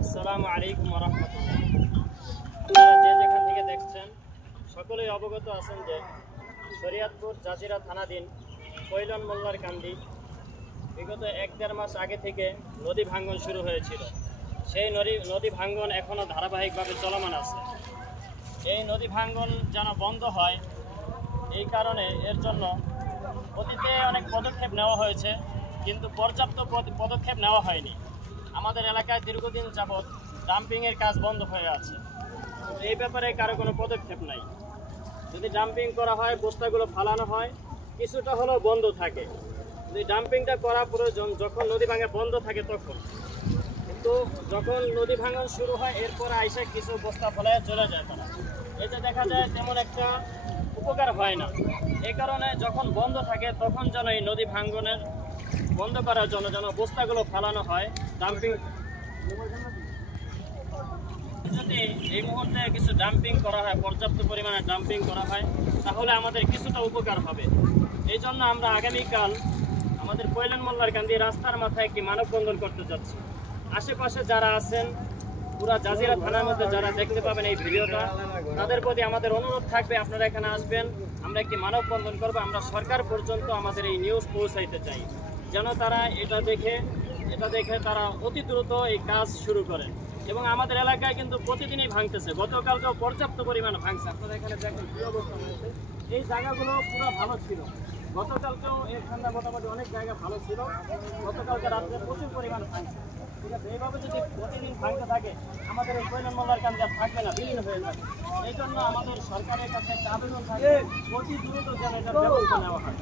আসসালামু আলাইকুম ওয়া রাহমাতুল্লাহ। আপনারা যে যেখান থেকে দেখছেন সকলেই অবগত আছেন যে শরীয়তপুর জাজিরা থানাধীন কৈলন মোল্লার কান্দি বিগত 1-1.5 মাস আগে থেকে নদী ভাঙ্গন শুরু হয়েছিল। সেই নদী ভাঙ্গন এখনও ধারাবাহিকভাবে চলমান আছে। এই নদী ভাঙ্গন যেন বন্ধ হয়, এই কারণে এর জন্য অতীতে অনেক পদক্ষেপ নেওয়া হয়েছে, কিন্তু পর্যাপ্ত পদক্ষেপ নেওয়া হয়নি। আমাদের এলাকায় দীর্ঘদিন যাবৎ ডাম্পিংয়ের কাজ বন্ধ হয়ে আছে। এই ব্যাপারে কারো কোনো পদক্ষেপ নাই। যদি ডাম্পিং করা হয়, বস্তাগুলো ফালানো হয়, কিছুটা হলেও বন্ধ থাকে। যদি ডাম্পিংটা করা প্রয়োজন যখন নদী ভাঙা বন্ধ থাকে তখন, কিন্তু যখন নদী ভাঙন শুরু হয় এরপর আইসে কিছু বস্তা ফেলায় চলে যায় তারা। এতে দেখা যায় তেমন একটা উপকার হয় না। এই কারণে যখন বন্ধ থাকে তখন যেন এই নদী ভাঙ্গনের বন্ধ করার জন্য যেন বস্তাগুলো ফালানো হয়। ডাম্পিং যদি এই মুহূর্তে কিছু ডাম্পিং করা হয়, পর্যাপ্ত পরিমাণে ডাম্পিং করা হয়, তাহলে আমাদের কিছুটা উপকার হবে। এই জন্য আমরা আগামীকাল আমাদের কৈলন মোল্লার কান্দি রাস্তার মাথায় একটি মানববন্ধন করতে যাচ্ছি। আশেপাশে যারা আছেন, পুরা জাজিরা থানার মধ্যে যারা দেখতে পাবেন এই ভিডিওটা, তাদের প্রতি আমাদের অনুরোধ থাকবে আপনারা এখানে আসবেন। আমরা একটি মানববন্ধন করবো। আমরা সরকার পর্যন্ত আমাদের এই নিউজ পৌঁছাইতে চাই, যেন তারা এটা দেখে তারা অতি দ্রুত এই কাজ শুরু করেন। এবং আমাদের এলাকায় কিন্তু প্রতিদিনই ভাঙতেছে, গতকালকেও পর্যাপ্ত পরিমাণ ভাঙছে। আপনারা এখানে দেখেন কি অবস্থা হয়েছে। এই জায়গাগুলো পুরো ভালো ছিল, গতকালকেও এখানটা মোটামুটি অনেক জায়গা ভালো ছিল, গতকালকে রাত্রে প্রচুর পরিমাণ ভাঙছে। ঠিক আছে, এইভাবে যদি প্রতিদিন ভাঙতে থাকে আমাদের এই কৈলন মোল্লার কান্দি আর থাকবে না, বিলীন হয়ে যাবে। এই জন্য আমাদের সরকারের কাছে একটা আবেদন থাকে, অতি দ্রুত যেন এটার ব্যবস্থা নেওয়া হয়।